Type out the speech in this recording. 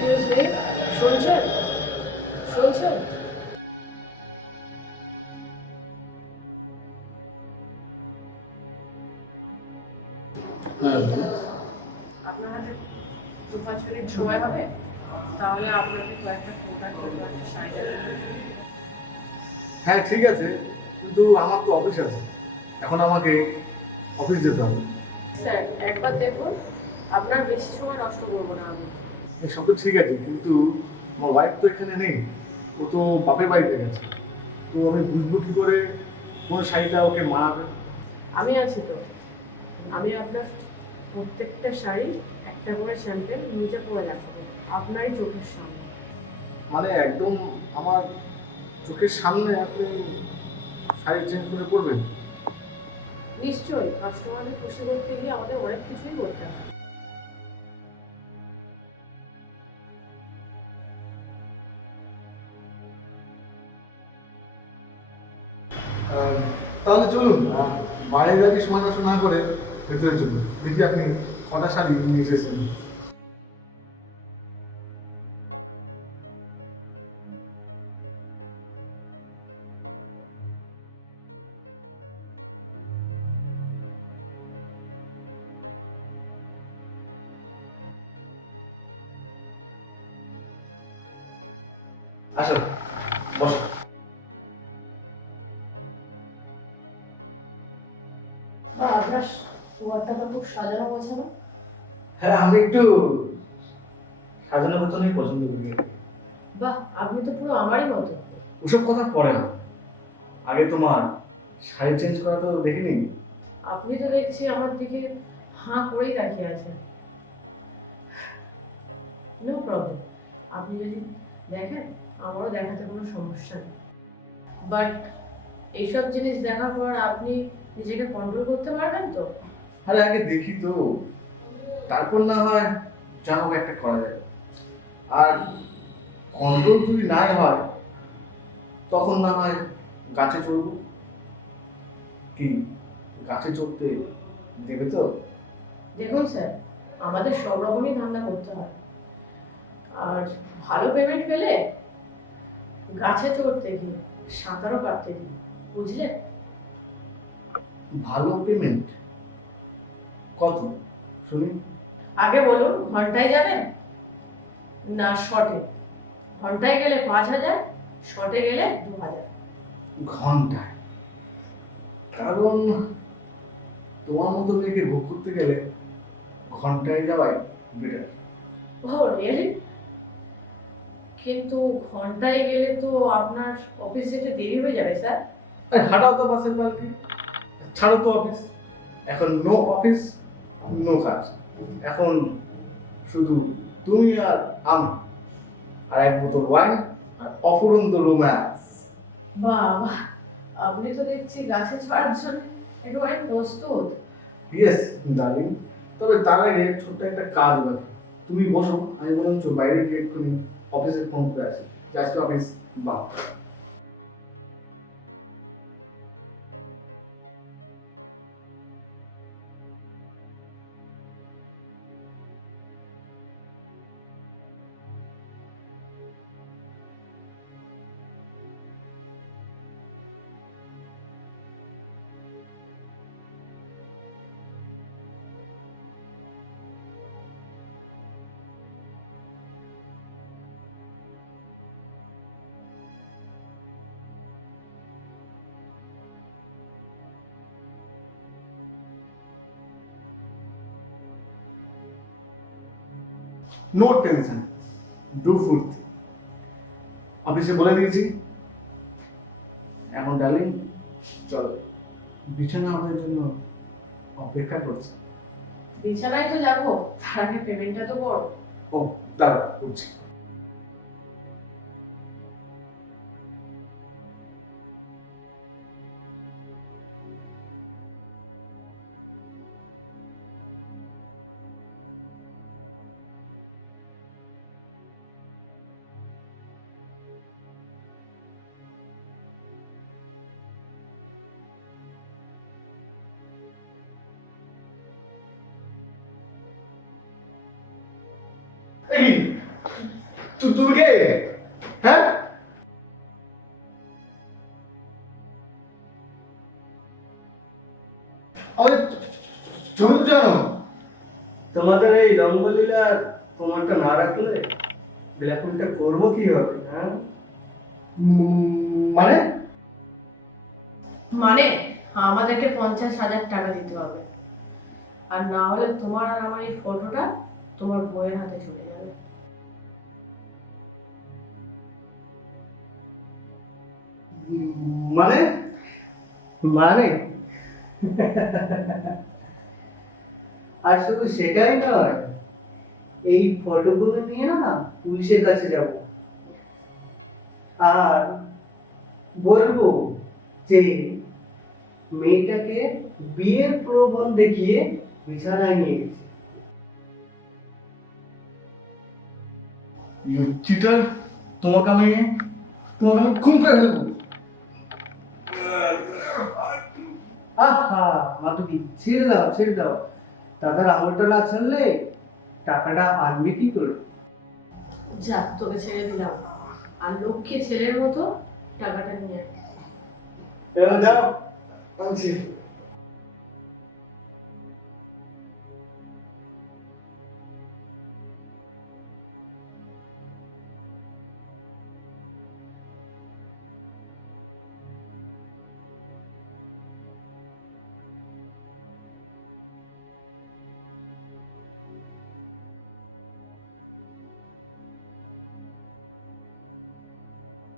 Excuse me, শুনছেন? শুনছেন? হ্যাঁ বলুন। আপনার হাতে 2-5 মিনিট সময় হবে? তাহলে আপনাকে কয়েকটা প্রোডাক্ট কয়েকটা শাড়ি দেখাবো। হ্যাঁ ঠিক আছে, কিন্তু আমার তো অফিস আছে, এখন আমাকে অফিস যেতে হবে। স্যার একবার দেখুন, আপনার বেশি সময় নষ্ট করবো না আমি। সব তো ঠিক আছে, কিন্তু আমার ওয়াইফ তো এখানে নেই, ও তো বাপের বাড়িতে গেছে। তো আমি বুঝবো কি করে কোন শাড়িটা ওকে মানাবে? আমি আছি তো। আমি আপনার প্রত্যেকটা শাড়ি একটা করে স্যাম্পেল নিচে পরে দেখাবো আপনারই চোখের সামনে। মানে একদম আমার চোখের সামনে আপনি শাড়ি চেঞ্জ করে পরবেন? নিশ্চয়ই, কাস্টমারকে খুশি করতে গিয়ে আমাদের অনেক কিছুই করতে হয়। তাহলে চলুন, বাইরে যাকে সময় নষ্ট না করে ভেতরে চলুন, দেখি আপনি কটা শাড়ি নিয়ে এসেছেন। আসো, বসো। বা আপনার ঘরটা তো খুব সাজানো গোছানো। হ্যাঁ, আমি একটু সাজানো গোছানোই পছন্দ করি। বাহ, আপনি তো পুরো আমারই মতো। ওসব কথা পড়ে না, আগে তোমার শাড়ি চেঞ্জ করা তো দেখিনি। আপনি তো দেখছি আমার দিকে হাঁ করেই তাকিয়ে আছেন। নো প্রবলেম, আপনি যদি দেখেন আমারও দেখাতে কোনো সমস্যা নেই, বাট এইসব জিনিস দেখার পর আপনি নিজেকে কন্ট্রোল করতে পারবেন তো? আরে আগে দেখি তো, তারপর না হয় যা হোক একটা করা যায়। আর কন্ট্রোল যদি নাই হয়, তখন না হয় গাছে চড়বো। কি, গাছে চড়তে দেবে তো? দেখুন স্যার, আমাদের সব রকমই ধান্দা করতে হয়, আর ভালো পেমেন্ট পেলে গাছে চড়তে গিয়ে সাঁতারও কাটতে দিই, বুঝলেন? ভালো পেমেন্ট কত শুনি? আগে বলুন, ঘন্টায় যাবেন না শর্টে? ঘন্টায় গেলে 5,000, শর্টে গেলে 2,000। ঘন্টায়? কারণ তোমার মতো মেয়েকে ভোগ করতে গেলে ঘন্টায় যাওয়াই বেটার। ও রিয়েলি? কিন্তু ঘন্টায় গেলে তো আপনার অফিস যেতে দেরি হয়ে যাবে স্যার। আরে হাঁটাও তো বাসের পালকি, ছাড়ো তো অফিস। এখন নো অফিস, নো কাজ। এখন শুধু তুমি আর আমি, আর এক বোতল ওয়াইন, আর অফুরন্ত রোম্যান্স। বাহ বাহ, আপনি তো দেখছি গাছে চড়ার জন্য একেবারে প্রস্তুত। ইয়েস ডার্লিং, তবে তার আগে ছোট্ট একটা কাজ বাকি। তুমি বসো, আমি বরঞ্চ বাইরে গিয়ে এক্ষুনি অফিসে ফোন করে আছি যে আজকে অফিস বা। নো টেনশন, ডু ফুর্তি। অফিসে বলে দিয়েছি। এখন ডার্লিং চল, বিছানা আমাদের জন্য অপেক্ষা করছে। বিছানায় তো যাবো, তার আগে পেমেন্টটা তো করো। ও দাঁড়া, করছি। এই তুমি কে? হ্যাঁ, আরে তুমি তো জানো তোমাদের এই রঙ্গলীলা তোমারটা না রাখলে ব্ল্যাকমেলটা করবো কি হবে? হ্যাঁ, মানে মানে আমাদেরকে 50,000 টাকা দিতে হবে, আর না হলে তোমার আর আমার এই ফটোটা তোমার বইয়ের হাতে চলে যাবে। মানে মানে আর শুধু সেটাই নয়, এই ফটোগুলো নিয়ে না পুলিশের কাছে যাব আর বলবো যে মেয়েটাকে বিয়ের প্রলোভন দেখিয়ে বিছানায় নিয়ে গেছে। চিটার, তোমাকে আমি খুন করে ফেলবো। আহা মাধবী, ছেড়ে দাও ছেড়ে দাও, দাদার আঙুলটা না ছাড়লে টাকাটা আনবে কি করে? যাক, তোকে ছেড়ে দিলাম, আর লক্ষ্মী ছেলের মতো টাকাটা নিয়ে আয়। যাও। আনছি।